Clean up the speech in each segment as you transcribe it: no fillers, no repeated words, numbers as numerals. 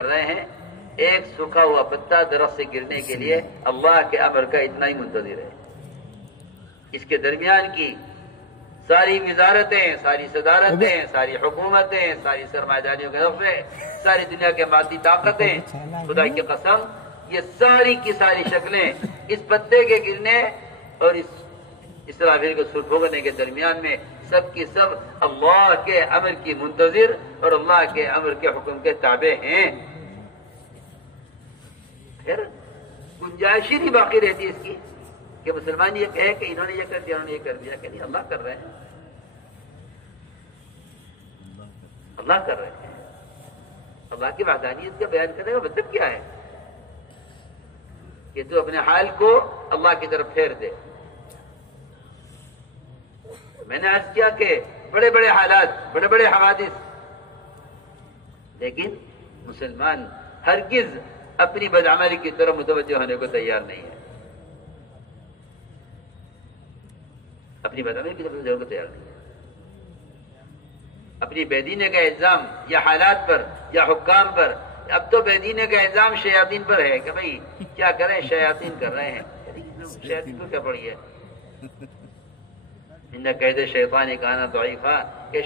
کر رہے ہیں، ایک سوکھا ہوا پتا درخت سے گرنے کے لیے اللہ کے امر کا اتنا ہی منتظر ہے۔ اس کے درمیان کی ساری وزارتیں، ساری صدارتیں، ساری حکومتیں، ساری سرمایہ داریوں کے دفعے، ساری دنیا کے مادی طاقتیں، خدا کی قسم یہ ساری کی ساری شکلیں اس پتے کے گرنے اور اس اسرافیل کو سر بھگنے کے درمیان میں سب کی سب اللہ کے امر کی منتظر اور اللہ کے امر کے حکم کے تابع ہیں۔ پھر گنجائش ہی نہیں باقی رہتی اس کی کہ مسلمان یہ کہے کہ انہوں نے یہ کر دیا، انہوں نے یہ کر دیا، کہ نہیں، اللہ کر رہے ہیں، اللہ کر رہے ہیں۔ اللہ کی وحدانیت کا بیان کرنے کا مطلب کیا ہے؟ کہ تو اپنے حال کو اللہ کی طرف پھیر دے۔ میں نے عرض کیا کہ بڑے بڑے حالات، بڑے بڑے حوادث، لیکن مسلمان ہرگز اپنی بدعملی کی طرف متوجہ ہونے کو تیار نہیں ہے، اپنی بدعملی کی طرف متوجہ ہونے کو تیار نہیں ہے۔ اپنی بے دینی کا الزام یا حالات پر یا حکام پر، اب تو بے دینی کا الزام شیاطین پر ہے کہ بھئی کیا کریں، شیاطین کر رہے ہیں۔ شیاطین کو کیا پڑی ہے؟ ان قید شیطان کان ضعیفا، کہ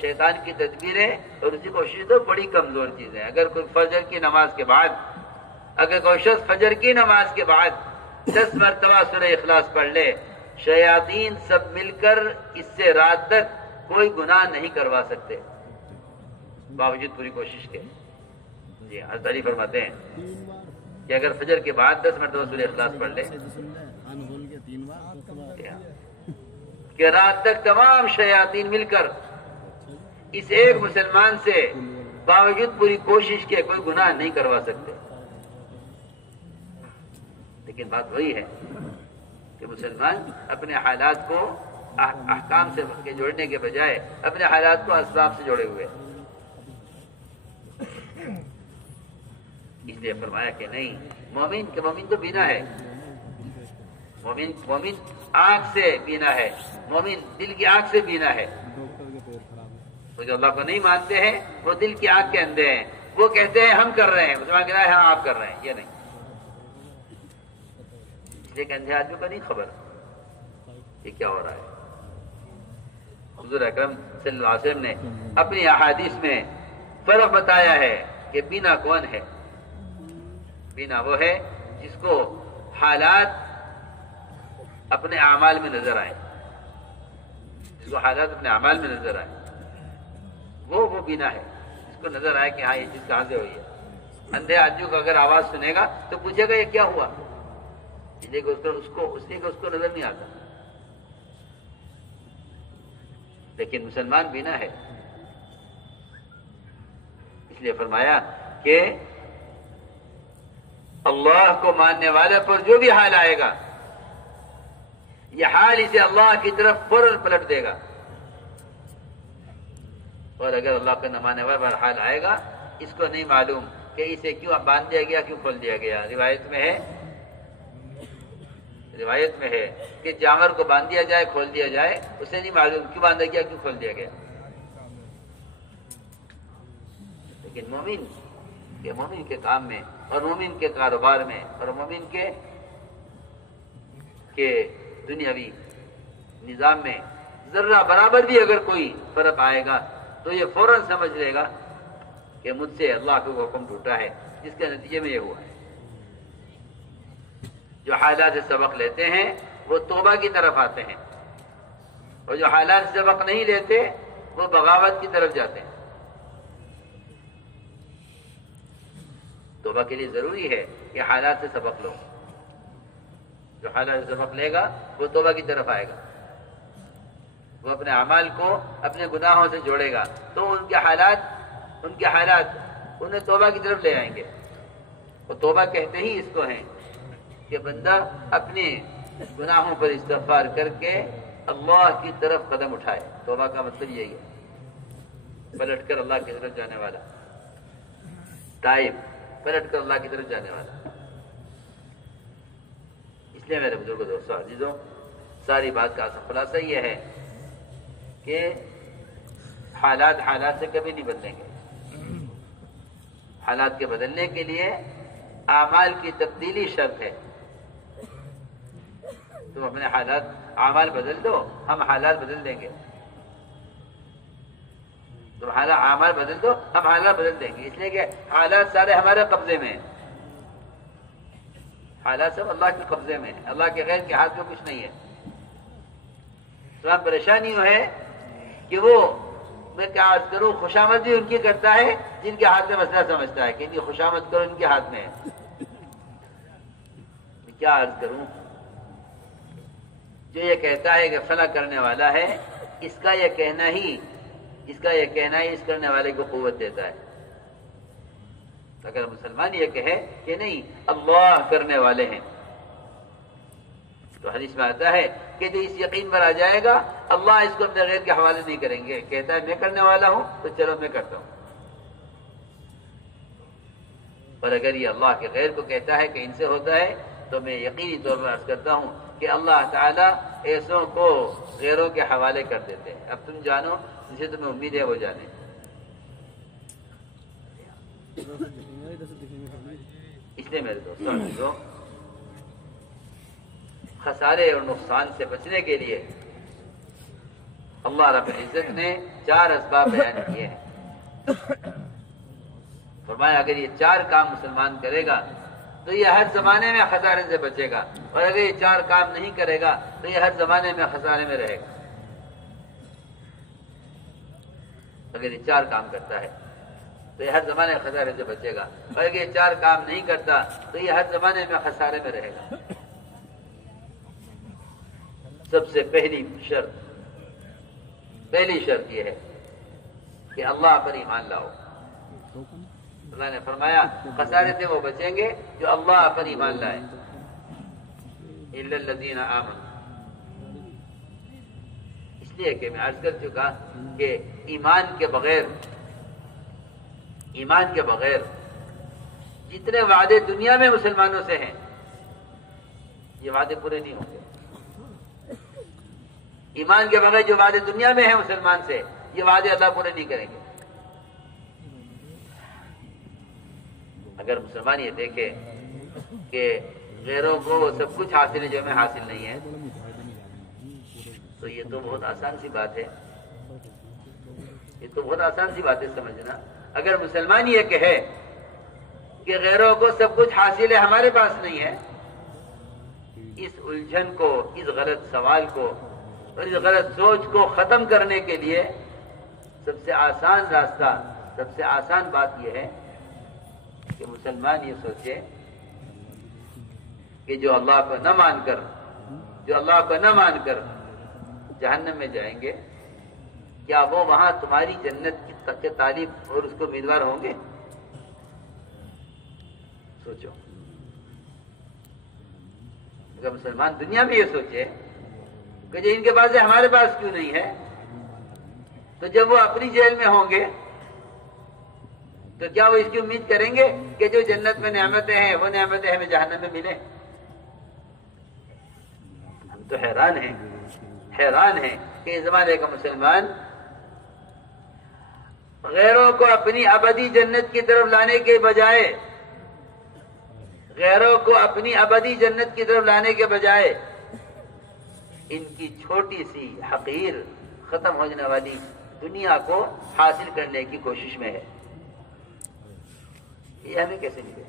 شیطان کی تدبیریں اور اس کی کوشش تو بڑی کمزور چیز ہے۔ اگر کوئی فجر کی نماز کے بعد، اگر کوئی شخص فجر کی نماز کے بعد 10 مرتبہ سورہ اخلاص پڑھ لے، شیاطین سب مل کر اس سے رات تک کوئی گناہ نہیں کروا سکتے باوجود پوری کوشش کے۔ جی حضرت علی فرماتے ہیں کہ اگر فجر کے بعد 10 مرتبہ سورہ اخلاص پڑھ لے کہ رات تک تمام شیاطین مل کر اس ایک مسلمان سے باوجود پوری کوشش کے کوئی گناہ نہیں کروا سکتے۔ لیکن بات وہی ہے کہ مسلمان اپنے حالات کو احکام سے جوڑنے کے بجائے اپنے حالات کو اسباب سے جوڑے ہوئے، اس لیے فرمایا کہ نہیں، مومن تو بینا ہے، مومن آنکھ سے بینا ہے، مومن دل کی آنکھ سے بینا ہے۔ وہ جو اللہ کو نہیں مانتے ہیں وہ دل کی آنکھ کے اندھے ہیں، وہ کہتے ہیں ہم کر رہے ہیں، مسلمان کہتا ہے ہاں آپ کر رہے ہیں، یہ نہیں۔ اس لیے کہ اندھے آدمی کو نہیں خبر یہ کیا ہو رہا ہے۔ حضور اکرم صلی اللہ علیہ وسلم نے اپنی احادیث میں فرق بتایا ہے کہ بینا کون ہے۔ بینا وہ ہے جس کو حالات اپنے اعمال میں نظر آئے، جس کو حالات اپنے اعمال میں نظر آئے، وہ بینا ہے، جس کو نظر آئے کہ ہاں یہ چیز کہاں سے ہوئی ہے۔ اندھے آدمی کو اگر آواز سنے گا تو پوچھے گا یہ کیا ہوا، اس لیے کہ اس کو نظر نہیں آتا۔ لیکن مسلمان بینا ہے، اس لیے فرمایا کہ اللہ کو ماننے والے پر جو بھی حال آئے گا یہ حال اسے اللہ کی طرف فوراً پلٹ دے گا، اور اگر اللہ کا نہ ماننے والے پر حال آئے گا اس کو نہیں معلوم کہ اسے کیوں باندھ دیا گیا، کیوں کھول دیا گیا۔ روایت میں ہے کہ جانور کو باندھ دیا جائے، کھول دیا جائے، اسے نہیں معلوم کیوں باندھا گیا، کیوں کھول دیا گیا۔ لیکن مومن کے کام میں اور مومن کے کاروبار میں اور مومن کے دنیاوی نظام میں ذرہ برابر بھی اگر کوئی فرق آئے گا تو یہ فوراً سمجھ لے گا کہ مجھ سے اللہ کا حکم ٹوٹا ہے، جس کے نتیجے میں یہ ہوا ہے۔ جو حالات سے سبق لیتے ہیں وہ توبہ کی طرف آتے ہیں، اور جو حالات سے سبق نہیں لیتے وہ بغاوت کی طرف جاتے ہیں۔ توبہ کے لیے ضروری ہے کہ حالات سے سبق لو، جو حالات سے سبق لے گا وہ توبہ کی طرف آئے گا، وہ اپنے اعمال کو اپنے گناہوں سے جوڑے گا تو ان کے حالات انہیں توبہ کی طرف لے آئیں گے۔ وہ توبہ کہتے ہی اس کو ہیں کہ بندہ اپنے گناہوں پر استغفار کر کے اللہ کی طرف قدم اٹھائے۔ توبہ کا مطلب یہی ہے، پلٹ کر اللہ کی طرف جانے والا، تائب، پلٹ کر اللہ کی طرف جانے والا۔ اس لیے میرے بزرگوں، دوستوں، عزیزوں، ساری بات کا خلاصہ یہ ہے کہ حالات سے کبھی نہیں بدلیں گے، حالات کے بدلنے کے لیے اعمال کی تبدیلی شرط ہے. تم اپنے اعمال بدل دو، ہم حالات بدل دیں گے. تم اعمال بدل دو، ہم حالات بدل دیں گے. اس لیے کہ حالات سارے ہمارے قبضے میں ہیں. حالات سب اللہ کے قبضے میں ہیں، اللہ کے غیر کے ہاتھ میں کچھ نہیں ہے. تو پریشانی ہے کہ وہ، میں کیا عرض کروں، خوشامد بھی ان کی کرتا ہے جن کے ہاتھ میں مسئلہ سمجھتا ہے کہ ان کی خوشامد کرو، ان کے ہاتھ میں ہے. میں کیا عرض کروں، جو یہ کہتا ہے کہ فلاں کرنے والا ہے، اس کا یہ کہنا ہی اس کرنے والے کو قوت دیتا ہے. اگر مسلمان یہ کہے کہ نہیں اللہ کرنے والے ہیں، تو حدیث میں آتا ہے کہ جو اس یقین پر آ جائے گا اللہ اس کو اپنے غیر کے حوالے نہیں کریں گے. کہتا ہے میں کرنے والا ہوں تو چلو میں کرتا ہوں. اور اگر یہ اللہ کے غیر کو کہتا ہے کہ ان سے ہوتا ہے، تو میں یقینی طور پر عرض کرتا ہوں کہ اللہ تعالیٰ ایسوں کو غیروں کے حوالے کر دیتے ہیں. اب تم جانو جسے تمہیں امید ہے وہ جانے. اس لیے میرے دوستوں، خسارے اور نقصان سے بچنے کے لیے اللہ رب العزت نے 4 اسباب بیان کیے ہیں. فرمایا اگر یہ 4 کام مسلمان کرے گا تو یہ ہر زمانے میں خسارے سے بچے گا، اور اگر یہ 4 کام نہیں کرے گا تو یہ ہر زمانے میں خسارے میں رہے گا. اگر یہ 4 کام کرتا ہے تو یہ ہر زمانے میں خسارے سے بچے گا، اور اگر یہ 4 کام نہیں کرتا تو یہ ہر زمانے میں خسارے میں رہے گا. سب سے پہلی شرط یہ ہے کہ اللہ پر ایمان لاؤ. اللہ نے فرمایا خسارے سے وہ بچیں گے جو اللہ پر ایمان لائے. الا الذین آمنوا. اس لیے کہ میں عرض کر چکا کہ ایمان کے بغیر جتنے وعدے دنیا میں مسلمانوں سے ہیں یہ وعدے پورے نہیں ہوں گے. ایمان کے بغیر جو وعدے دنیا میں ہیں مسلمان سے، یہ وعدے اللہ پورے نہیں کریں گے. اگر مسلمان یہ دیکھے کہ غیروں کو سب کچھ حاصل ہے جو ہمیں حاصل نہیں ہے، تو یہ تو بہت آسان سی بات ہے. سمجھنا. اگر مسلمان یہ کہے کہ غیروں کو سب کچھ حاصل ہے ہمارے پاس نہیں ہے، اس الجھن کو، اس غلط سوال کو اور اس غلط سوچ کو ختم کرنے کے لیے سب سے آسان راستہ، سب سے آسان بات یہ ہے کہ مسلمان یہ سوچے کہ جو اللہ کو نہ مان کر جہنم میں جائیں گے، کیا وہ وہاں تمہاری جنت کے طالب اور اس کو امیدوار ہوں گے؟ سوچو. اگر مسلمان دنیا میں یہ سوچے کہ جو ان کے پاس ہے ہمارے پاس کیوں نہیں ہے، تو جب وہ اپنی جیل میں ہوں گے تو کیا وہ اس کی امید کریں گے کہ جو جنت میں نعمتیں ہیں وہ نعمتیں ہمیں جہنم میں ملیں؟ ہم تو حیران ہیں کہ اس زمانے کا مسلمان غیروں کو اپنی ابدی جنت کی طرف لانے کے بجائے ان کی چھوٹی سی حقیر ختم ہو جانے والی دنیا کو حاصل کرنے کی کوشش میں ہے. یہ ہمیں کیسے ملے؟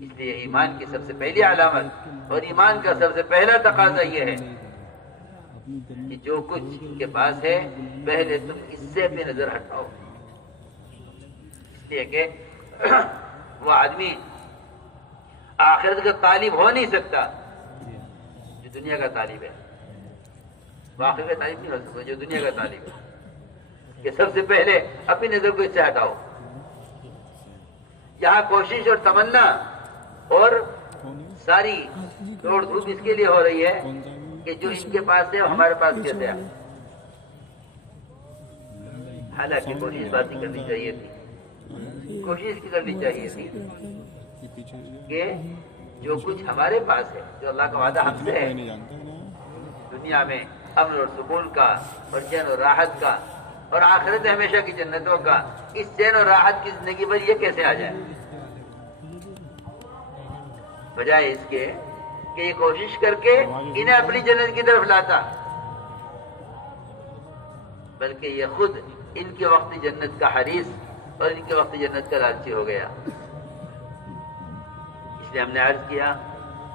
اس لیے ایمان کی سب سے پہلی علامت اور ایمان کا سب سے پہلا تقاضا یہ ہے کہ جو کچھ ان کے پاس ہے پہلے تم اس سے اپنی نظر ہٹاؤ. اس لیے کہ وہ آدمی آخرت کا طالب ہو نہیں سکتا جو دنیا کا طالب ہے. وہ آخرت کا طالب نہیں ہو سکتا جو دنیا کا طالب ہے. کہ سب سے پہلے اپنی نظر کو اس سے ہٹاؤ. یہاں کوشش اور تمنا اور ساری دوڑ دھوپ اس کے لیے ہو رہی ہے کہ جو ان کے پاس ہے وہ ہمارے پاس کیسے ہے. حالانکہ کوشش بات نہیں کرنی چاہیے تھی، کوشش کی کرنی چاہیے تھی کہ جو کچھ ہمارے پاس ہے، جو اللہ کا وعدہ ہم سے ہے، دنیا میں امن اور سکون کا اور چین اور راحت کا اور آخرت ہمیشہ کی جنتوں کا، اس چین اور راحت کی زندگی پر یہ کیسے آ جائے؟ بجائے اس کے کہ یہ کوشش کر کے انہیں اپنی جنت کی طرف لاتا، بلکہ یہ خود ان کے وقت جنت کا حریص اور ان کے وقت جنت کا لالچی ہو گیا۔ اس لیے ہم نے عرض کیا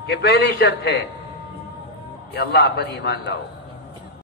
کہ پہلی شرط ہے کہ اللہ پر ایمان لاؤ،